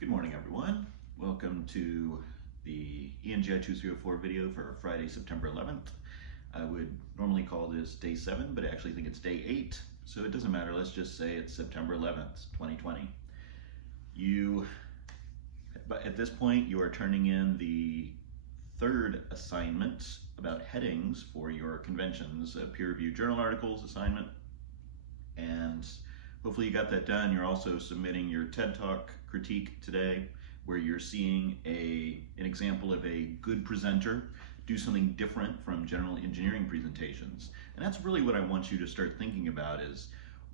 Good morning, everyone. Welcome to the ENGI 2304 video for Friday, September 11th. I would normally call this day 7, but I actually think it's day 8, so it doesn't matter. Let's just say it's September 11th, 2020. At this point, you are turning in the third assignment about headings for your conventions, a peer-reviewed journal articles assignment, and hopefully you got that done. You're also submitting your TED Talk critique today, where you're seeing an example of a good presenter do something different from general engineering presentations. And that's really what I want you to start thinking about is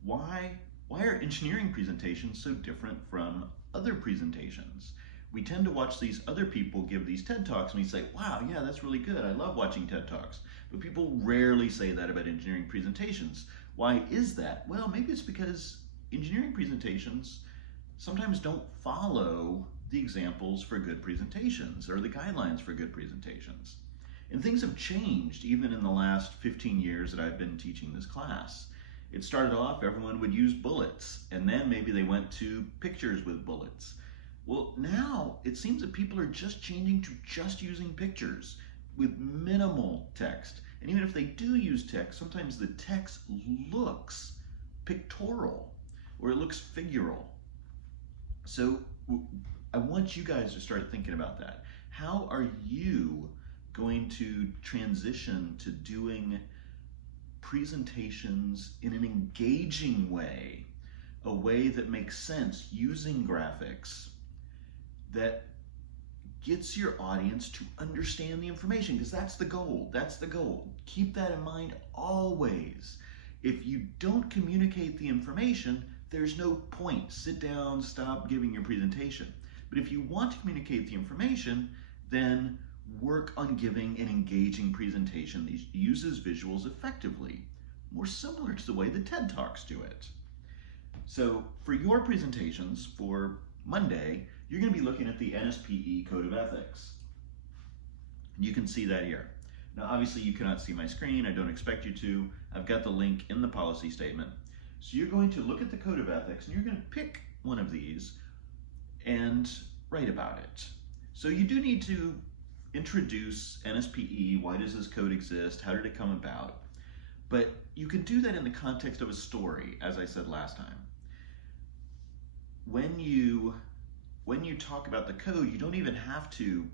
why are engineering presentations so different from other presentations? We tend to watch these other people give these TED Talks and we say, wow, yeah, that's really good. I love watching TED Talks. But people rarely say that about engineering presentations. Why is that? Well, maybe it's because engineering presentations sometimes don't follow the examples for good presentations or the guidelines for good presentations. And things have changed even in the last 15 years that I've been teaching this class. It started off, everyone would use bullets, and then maybe they went to pictures with bullets. Well, now it seems that people are just changing to just using pictures with minimal text. And even if they do use text, sometimes the text looks pictorial or it looks figural. So I want you guys to start thinking about that. How are you going to transition to doing presentations in an engaging way, a way that makes sense using graphics, that gets your audience to understand the information? Because that's the goal. That's the goal. Keep that in mind always. If you don't communicate the information, there's no point. Sit down, stop giving your presentation. But if you want to communicate the information, then work on giving an engaging presentation that uses visuals effectively, more similar to the way the TED Talks do it. So for your presentations for Monday, you're going to be looking at the NSPE Code of Ethics. You can see that here. Now, obviously, you cannot see my screen. I don't expect you to. I've got the link in the policy statement. So you're going to look at the Code of Ethics, and you're going to pick one of these and write about it. So you do need to introduce NSPE. Why does this code exist? How did it come about? But you can do that in the context of a story, as I said last time. When you talk about the code, you don't even have to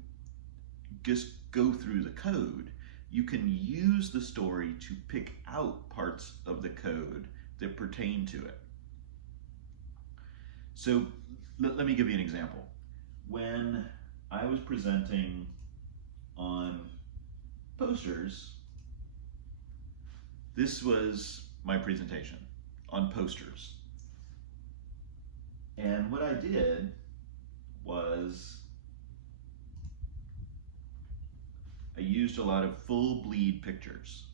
just go through the code. You can use the story to pick out parts of the code that pertain to it. So let me give you an example. When I was presenting on posters, this was my presentation on posters. And what I did was I used a lot of full bleed pictures.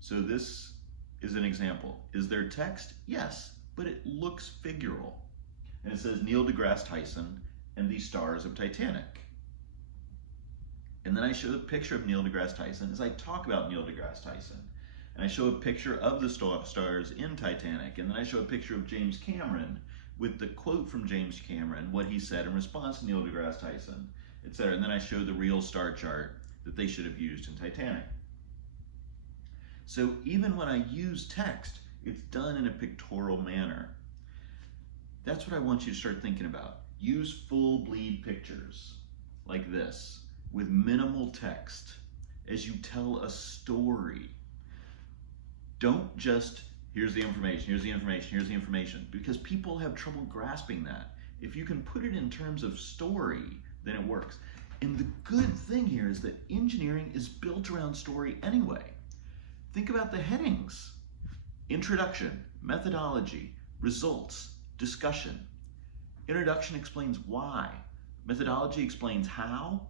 So this is an example. Is there text? Yes, but it looks figural. And it says Neil deGrasse Tyson and the stars of Titanic. And then I show a picture of Neil deGrasse Tyson as I talk about Neil deGrasse Tyson. And I show a picture of the stars in Titanic. And then I show a picture of James Cameron with the quote from James Cameron, what he said in response to Neil deGrasse Tyson, etc. And then I show the real star chart that they should have used in Titanic. So even when I use text, it's done in a pictorial manner. That's what I want you to start thinking about. Use full bleed pictures like this with minimal text as you tell a story. Don't just, here's the information, here's the information, here's the information, because people have trouble grasping that. If you can put it in terms of story, then it works. And the good thing here is that engineering is built around story anyway. Think about the headings: introduction, methodology, results, discussion. Introduction explains why. Methodology explains how.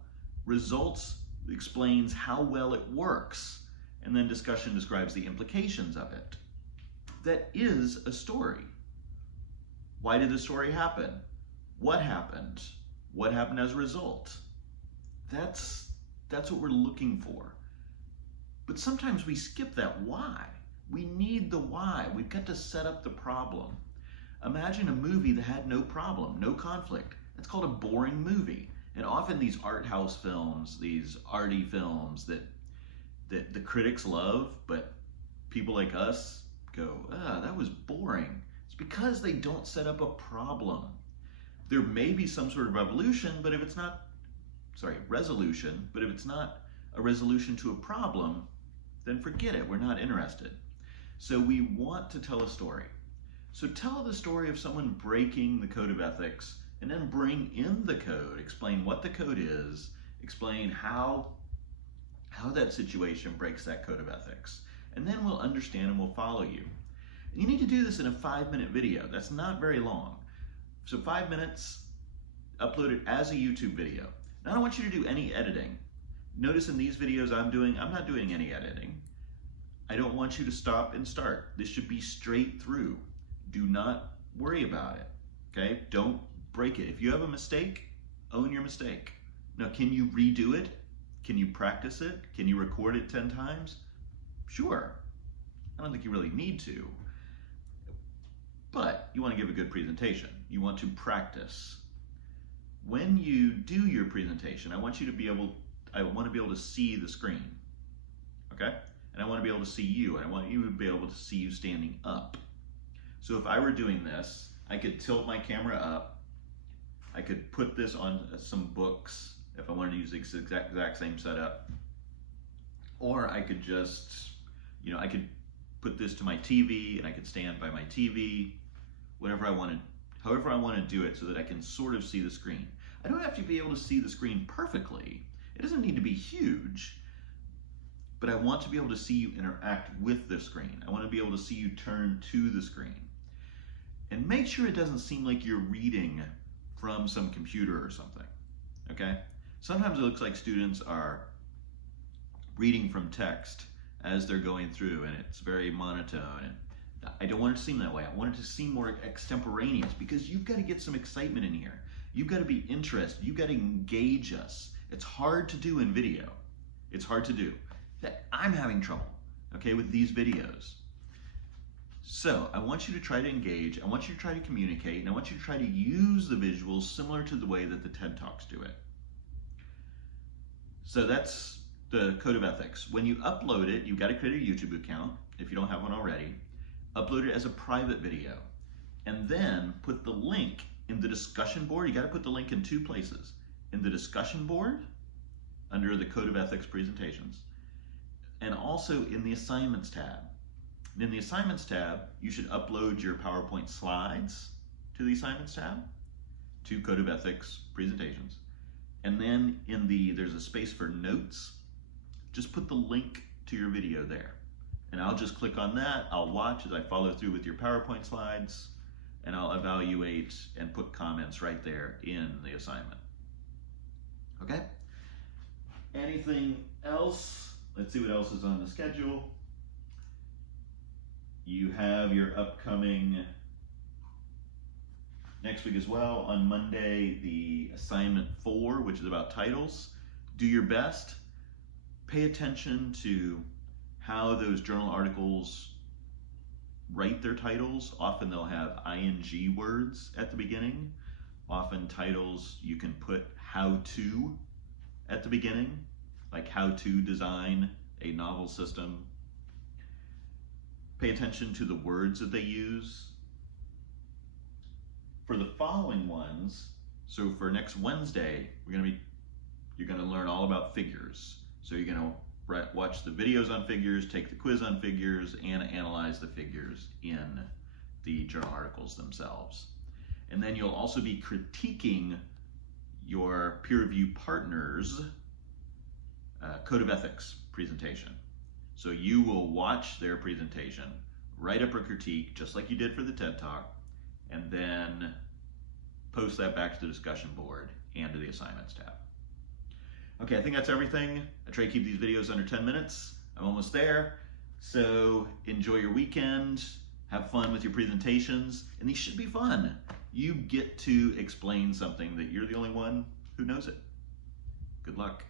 Results explains how well it works. And then discussion describes the implications of it. That is a story. Why did the story happen? What happened? What happened as a result? That's what we're looking for. But sometimes we skip that why. We need the why. We've got to set up the problem. Imagine a movie that had no problem, no conflict. That's called a boring movie. And often these art house films, these arty films that the critics love, but people like us go, that was boring. It's because they don't set up a problem. There may be some sort of resolution, but if it's not a resolution to a problem, then forget it, we're not interested. So we want to tell a story. So tell the story of someone breaking the code of ethics, and then bring in the code, explain what the code is, explain how that situation breaks that code of ethics. And then we'll understand and we'll follow you. And you need to do this in a 5-minute video. That's not very long. So 5 minutes, upload it as a YouTube video. Now I don't want you to do any editing. Notice in these videos I'm not doing any editing. I don't want you to stop and start. This should be straight through. Do not worry about it, okay? Don't break it. If you have a mistake, own your mistake. Now, can you redo it? Can you practice it? Can you record it 10 times? Sure. I don't think you really need to. But you want to give a good presentation. You want to practice. When you do your presentation, I want to be able to see the screen, okay? And I want to be able to see you, and I want you to be able to see you standing up. So if I were doing this, I could tilt my camera up. I could put this on some books if I wanted to use the exact same setup. Or I could just, I could put this to my TV and I could stand by my TV, whatever I wanted, however I want to do it so that I can sort of see the screen. I don't have to be able to see the screen perfectly. It doesn't need to be huge, but I want to be able to see you interact with the screen. I want to be able to see you turn to the screen. And make sure it doesn't seem like you're reading from some computer or something, okay? Sometimes it looks like students are reading from text as they're going through, and it's very monotone. And I don't want it to seem that way. I want it to seem more extemporaneous, because you've got to get some excitement in here. You've got to be interested. You've got to engage us. It's hard to do in video. It's hard to do. I'm having trouble, okay, with these videos. So I want you to try to engage, I want you to try to communicate, and I want you to try to use the visuals similar to the way that the TED Talks do it. So that's the code of ethics. When you upload it, you've got to create a YouTube account if you don't have one already. Upload it as a private video, and then put the link in the discussion board. You got to put the link in 2 places. In the discussion board, under the code of ethics presentations, and also in the assignments tab. And in the assignments tab, you should upload your PowerPoint slides to the assignments tab, to code of ethics presentations. And then there's a space for notes. Just put the link to your video there. And I'll just click on that. I'll watch as I follow through with your PowerPoint slides, and I'll evaluate and put comments right there in the assignment. Okay? Anything else? Let's see what else is on the schedule. You have your upcoming next week as well. On Monday, the assignment 4, which is about titles. Do your best. Pay attention to how those journal articles write their titles. Often they'll have ing words at the beginning. Often titles you can put how to at the beginning, like how to design a novel system. Pay attention to the words that they use. For the following ones, so for next Wednesday, you're gonna learn all about figures. So you're gonna watch the videos on figures, take the quiz on figures, and analyze the figures in the journal articles themselves. And then you'll also be critiquing your peer review partner's code of ethics presentation. So you will watch their presentation, write up a critique, just like you did for the TED Talk, and then post that back to the discussion board and to the assignments tab. Okay, I think that's everything. I try to keep these videos under 10 minutes. I'm almost there. So enjoy your weekend, have fun with your presentations, and these should be fun. You get to explain something that you're the only one who knows it. Good luck.